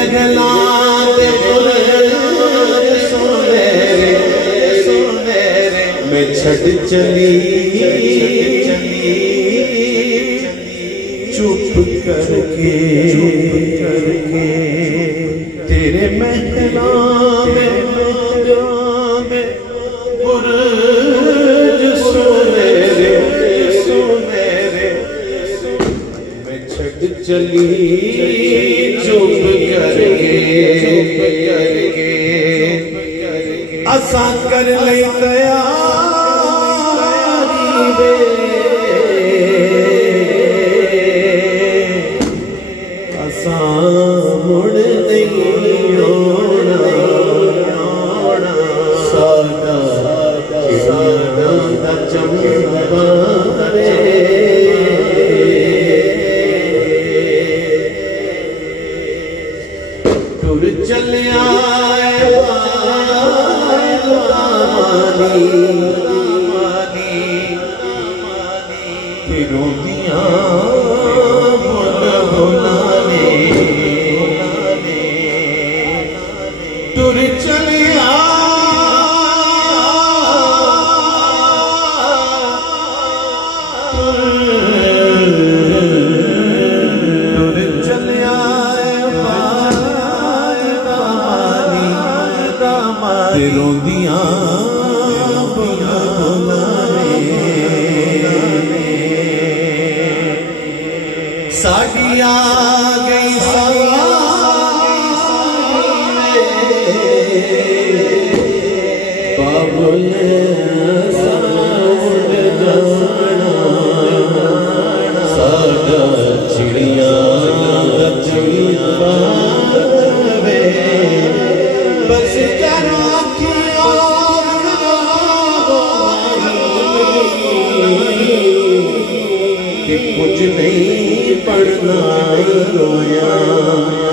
महला दे सोने रे मैं छड़ चली चुप करके तेरे महला में बुर्ज सोने रे मैं छड़ चली चुप करके असा कर ले तैयारी वे असा मुड़ नहीं होना सादा चंबा टुर चलिया रोदियां बुलाने टुर चलिया रोदियां साड़ी आ गई बाबुल साड़ा चिड़िया बस कुछ नहीं पढ़ना रोया